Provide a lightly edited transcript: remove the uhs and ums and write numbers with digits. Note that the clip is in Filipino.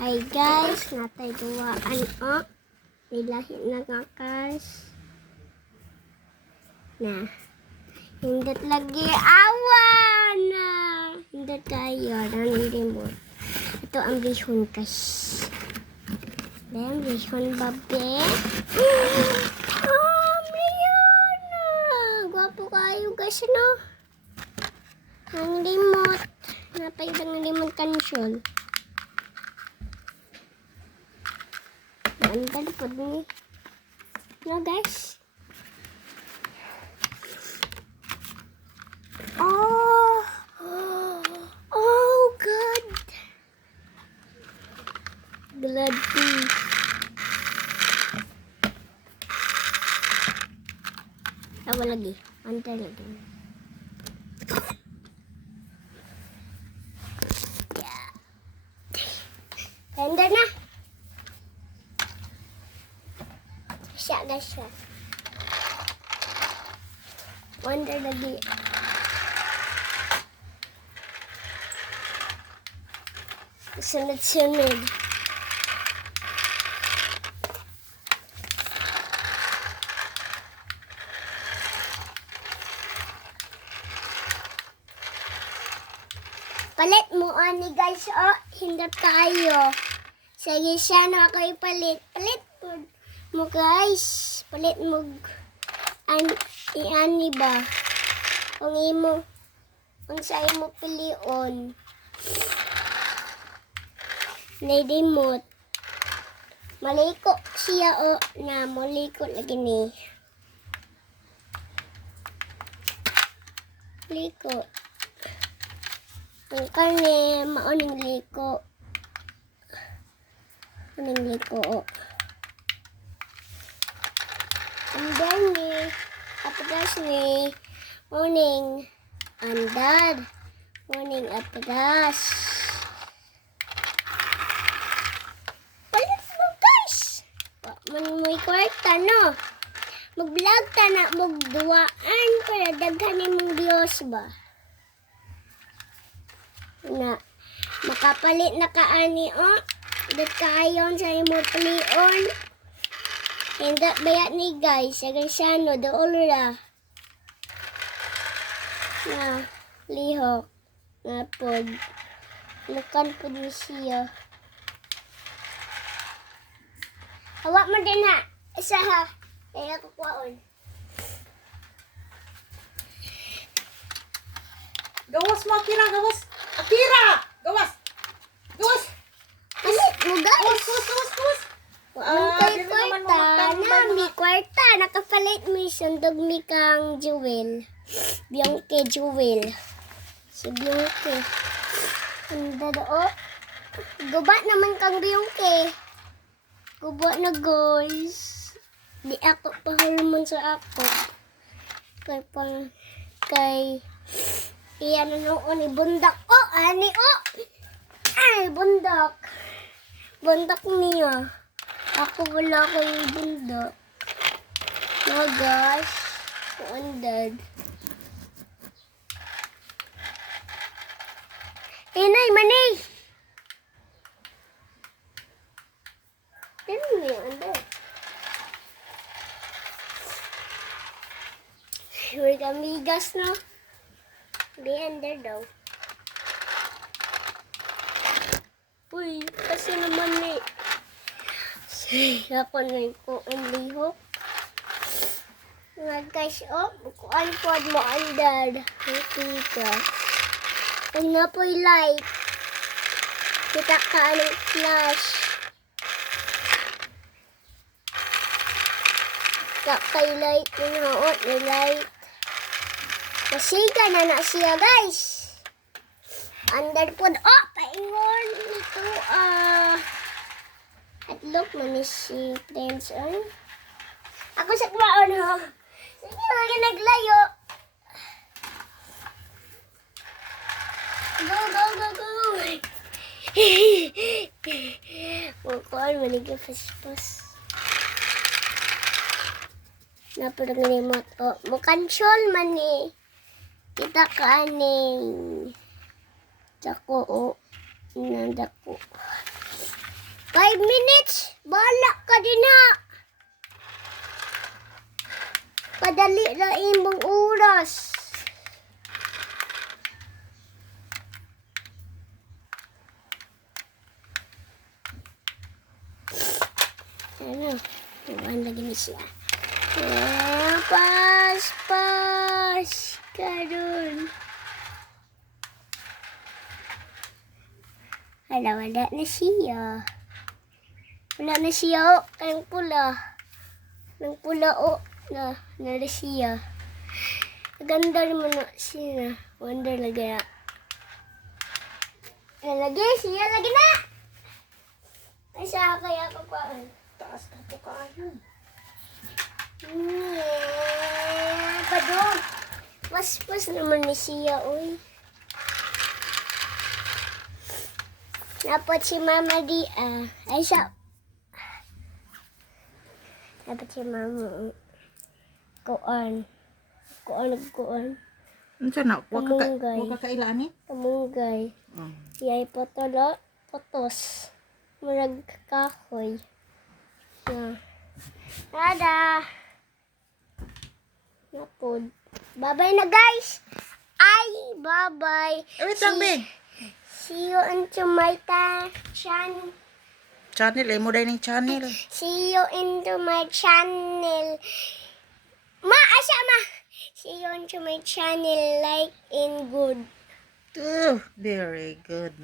Hi guys, natay duwaan o. Nilahi na nga guys. Na. Hindot lagi awan na. Hindot tayo. Hindi mo. Ito ang bihon guys. Then bihon babe. Oh, mayon na. Gwapo kayo guys no. Ang remote. Napay ang remote console. Ang talipod ni. No guys. Oh. Oh God. Gladi. Tawa lagi. Antay lagi. Yeah. Tender na. Siya guys siya. Wonder lagi. Sunod-sunod. Palit mo ani guys oh. Hindi tayo. Sige siya na ako ipalit. Palit mo guys. Palit mo. Ani ba? Kung imo. Kung sa imo pilion. Remote. Maliko siya o na maliko lagi ni. Liko. Ang kani mauning liko. Uning liko. And then ni apras ni morning andad. Morning apras. May kwarta no. Mag-vlog ta na magduwaan para daghanin mong Dios ba. Na makapalit na kaani o. Dat kaayon sa imo pilion. Hindi bayat ni guys. Sagan siya no. Dool ra. Na lihok. Na pod. Lukan pod ni siya. Hawak mo din ha. Isa ha. Kaya kukuhaon. Gawas mo, Akira. Gawas. Akira! Gawas! Gawas! Palit mo guys. Gawas! Ang kay kwarta. Nami kwarta. Nakapalit mo yung sundog ni kang Jewel. Bianca Jewel. Si Bianca. Ang dadao. Guba naman kang Bianca. Guba na guys. Di ako pahulmon sa ako. Kay iyan na noon ni bundak. Oh, ani oh. Ay, bundak. Bundak niya. Ako wala ko yung bundak. Oh gosh. Wondered. Inay, manay. Ano yung under? May kamigas, no? Di under daw. Uy, kasi naman eh. Ako na ko ang lihok. Nga guys, oh. Bukuan po mo under. Kita. Pag na po'y light. Kita ka anong flash. Kay light yung haot ni light. Masiga na siya guys. Under pod. Oh, paingon ito. At look man is si Prince on. Ako sa kwaon ho. Sige lagi naglayo. Go. Kukuan manigay pas-pas. Napurang remote o. Mukansol man ni. Kita ka aning. Dako o. Nandako. 5 minutes. Bala ka din ha. Padali na imong oras. Ano? Tuwan lagi ni siya. Pas ka dun. Wala na siya. Wala na siya, oh. Ang pula. Ang pula, oh. Na siya. Ganda rin mo na siya. Wonder lagi na. Lagi, siya lagi na. Ay, siya kaya kapaan. Taas na to kayo. Padong. Mas naman ni siya, uy. Dapat si Mama di, ay siya. Dapat si Mama, kuan. Ano siya na? Kamunggay. Huwag ka kailani? Kamunggay. Yay potolo, potos. Murag kahoy. Tada! Napod. Bye-bye na, guys! Ay, bye-bye! Wait lang, Bing. See you into my channel. Channel, mo dahil ng channel. See you into my channel. Asa ma? See you into my channel, like and good. Very good.